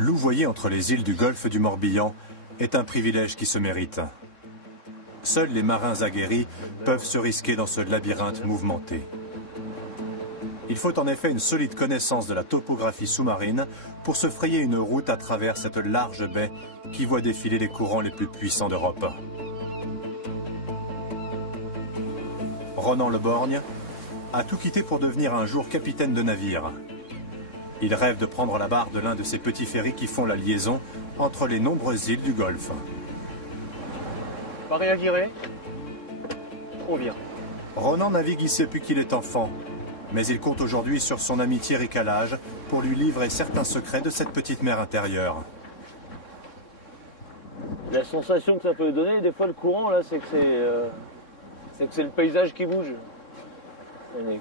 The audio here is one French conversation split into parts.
Louvoyer entre les îles du golfe du Morbihan est un privilège qui se mérite. Seuls les marins aguerris peuvent se risquer dans ce labyrinthe mouvementé. Il faut en effet une solide connaissance de la topographie sous-marine pour se frayer une route à travers cette large baie qui voit défiler les courants les plus puissants d'Europe. Ronan Le Borgne a tout quitté pour devenir un jour capitaine de navire. Il rêve de prendre la barre de l'un de ces petits ferrys qui font la liaison entre les nombreuses îles du Golfe. Pareil à virer. On vire. Ronan navigue ici depuis qu'il est enfant, mais il compte aujourd'hui sur son ami Thierry Calage pour lui livrer certains secrets de cette petite mer intérieure. La sensation que ça peut donner, des fois le courant, là, c'est que c'est le paysage qui bouge.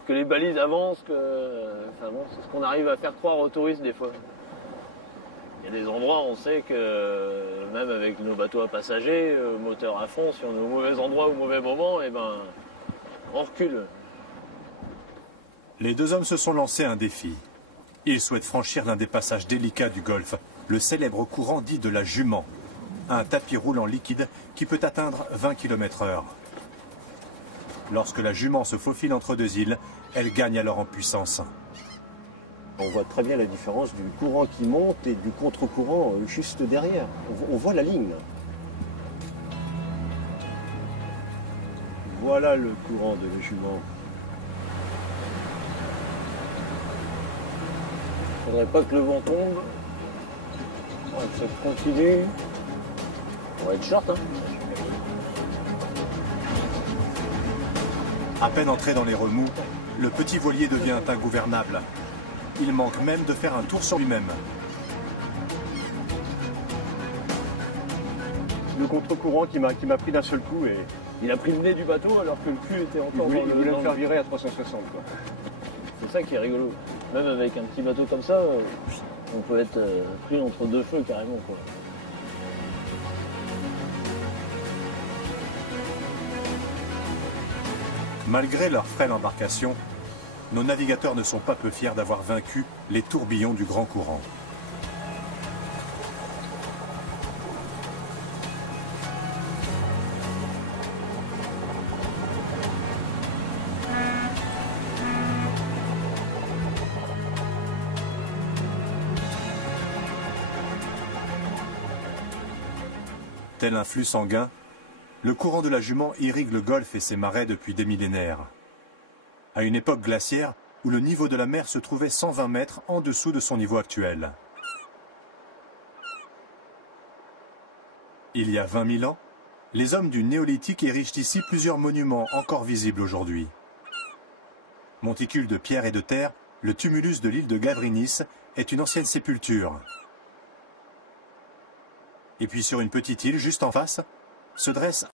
Que les balises avancent, enfin bon, c'est ce qu'on arrive à faire croire aux touristes des fois. Il y a des endroits où on sait que même avec nos bateaux à passagers, moteur à fond, si on est au mauvais endroit au mauvais moment, eh ben, on recule. Les deux hommes se sont lancés un défi. Ils souhaitent franchir l'un des passages délicats du Golfe, le célèbre courant dit de la Jument, un tapis roulant liquide qui peut atteindre 20 km/h. Lorsque la Jument se faufile entre deux îles, elle gagne alors en puissance. On voit très bien la différence du courant qui monte et du contre-courant juste derrière. On voit la ligne. Voilà le courant de la Jument. Il ne faudrait pas que le vent tombe. Ouais, ça continue. On va être short, hein. À peine entré dans les remous, le petit voilier devient ingouvernable. Il manque même de faire un tour sur lui-même. Le contre-courant qui m'a pris d'un seul coup et Il a pris le nez du bateau alors que le cul était encore il dans voulait le... me faire virer à 360. Quoi. C'est ça qui est rigolo. Même avec un petit bateau comme ça, on peut être pris entre deux feux carrément, quoi. Malgré leur frêle embarcation, nos navigateurs ne sont pas peu fiers d'avoir vaincu les tourbillons du grand courant. Tel un flux sanguin, le courant de la Jument irrigue le golfe et ses marais depuis des millénaires. À une époque glaciaire où le niveau de la mer se trouvait 120 mètres en dessous de son niveau actuel. Il y a 20 000 ans, les hommes du néolithique érigent ici plusieurs monuments encore visibles aujourd'hui. Monticule de pierre et de terre, le tumulus de l'île de Gavrinis est une ancienne sépulture. Et puis sur une petite île juste en face, se dresse